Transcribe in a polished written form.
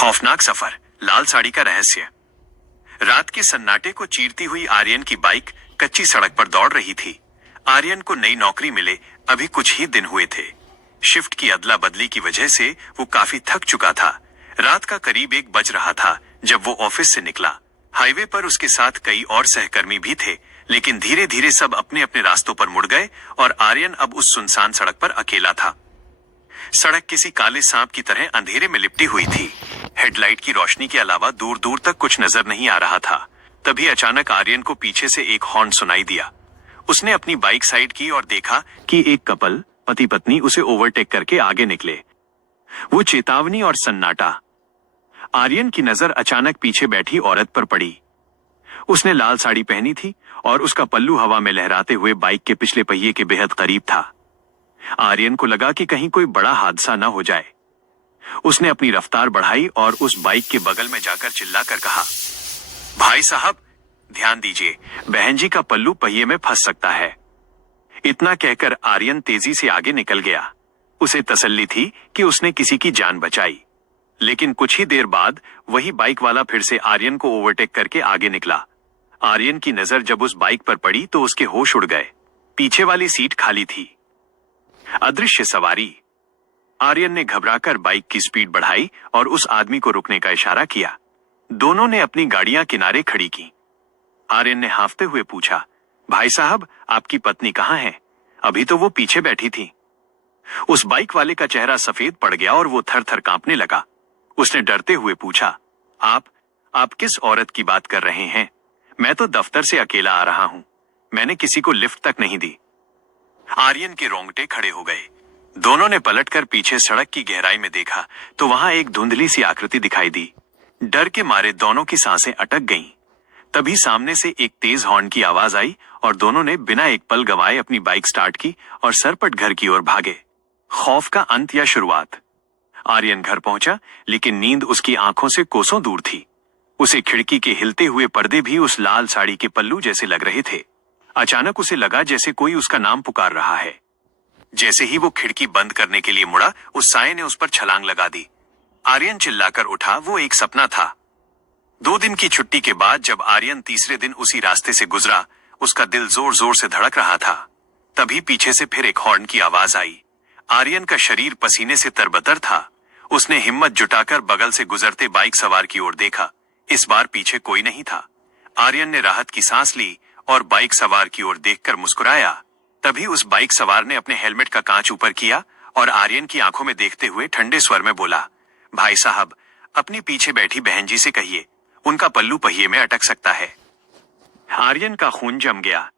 खौफनाक सफर, लाल साड़ी का रहस्य। रात के सन्नाटे को चीरती हुई आर्यन की बाइक कच्ची सड़क पर दौड़ रही थी। आर्यन को नई नौकरी मिले अभी कुछ ही दिन हुए थे। शिफ्ट की अदला बदली की वजह से वो काफी थक चुका था। रात का करीब 1 बज रहा था जब वो ऑफिस से निकला। हाईवे पर उसके साथ कई और सहकर्मी भी थे, लेकिन धीरे धीरे सब अपने अपने रास्तों पर मुड़ गए और आर्यन अब उस सुनसान सड़क पर अकेला था। सड़क किसी काले सांप की तरह अंधेरे में लिपटी हुई थी। हेडलाइट की रोशनी के अलावा दूर दूर तक कुछ नजर नहीं आ रहा था। तभी अचानक आर्यन को पीछे से एक हॉर्न सुनाई दिया। उसने अपनी बाइक साइड की और देखा कि एक कपल पति पत्नी उसे ओवरटेक करके आगे निकले। वो चेतावनी और सन्नाटा। आर्यन की नजर अचानक पीछे बैठी औरत पर पड़ी। उसने लाल साड़ी पहनी थी और उसका पल्लू हवा में लहराते हुए बाइक के पिछले पहिए के बेहद करीब था। आर्यन को लगा कि कहीं कोई बड़ा हादसा न हो जाए। उसने अपनी रफ्तार बढ़ाई और उस बाइक के बगल में जाकर चिल्लाकर कहा, भाई साहब ध्यान दीजिए, बहन जी का पल्लू पहिए में फंस सकता है। इतना कहकर आर्यन तेजी से आगे निकल गया। उसे तसल्ली थी कि उसने किसी की जान बचाई। लेकिन कुछ ही देर बाद वही बाइक वाला फिर से आर्यन को ओवरटेक करके आगे निकला। आर्यन की नजर जब उस बाइक पर पड़ी तो उसके होश उड़ गए। पीछे वाली सीट खाली थी। अदृश्य सवारी। आर्यन ने घबराकर बाइक की स्पीड बढ़ाई और उस आदमी को रुकने का इशारा किया। दोनों ने अपनी गाड़ियां किनारे खड़ी की। आर्यन ने हांफते हुए पूछा, भाई साहब आपकी पत्नी कहाँ है? अभी तो वो पीछे बैठी थी। उस बाइक वाले का चेहरा सफेद पड़ गया और वो थर थर कांपने लगा। उसने डरते हुए पूछा, आप किस औरत की बात कर रहे हैं? मैं तो दफ्तर से अकेला आ रहा हूं। मैंने किसी को लिफ्ट तक नहीं दी। आर्यन के रोंगटे खड़े हो गए। दोनों ने पलटकर पीछे सड़क की गहराई में देखा तो वहां एक धुंधली सी आकृति दिखाई दी। डर के मारे दोनों की सांसें अटक गईं। तभी सामने से एक तेज हॉर्न की आवाज आई और दोनों ने बिना एक पल गंवाए अपनी बाइक स्टार्ट की और सरपट घर की ओर भागे। खौफ का अंत या शुरुआत? आर्यन घर पहुंचा, लेकिन नींद उसकी आंखों से कोसों दूर थी। उसे खिड़की के हिलते हुए पर्दे भी उस लाल साड़ी के पल्लू जैसे लग रहे थे। अचानक उसे लगा जैसे कोई उसका नाम पुकार रहा है। जैसे ही वो खिड़की बंद करने के लिए मुड़ा, उस साये ने उस पर छलांग लगा दी। आर्यन चिल्लाकर उठा, वो एक सपना था। 2 दिन की छुट्टी के बाद जब आर्यन तीसरे दिन उसी रास्ते से गुजरा, उसका दिल जोर जोर से धड़क रहा था। तभी पीछे से फिर एक हॉर्न की आवाज आई। आर्यन का शरीर पसीने से तरबतर था। उसने हिम्मत जुटाकर बगल से गुजरते बाइक सवार की ओर देखा। इस बार पीछे कोई नहीं था। आर्यन ने राहत की सांस ली और बाइक सवार की ओर देखकर मुस्कुराया। तभी उस बाइक सवार ने अपने हेलमेट का कांच ऊपर किया और आर्यन की आंखों में देखते हुए ठंडे स्वर में बोला, भाई साहब अपनी पीछे बैठी बहन जी से कहिए, उनका पल्लू पहिए में अटक सकता है। आर्यन का खून जम गया।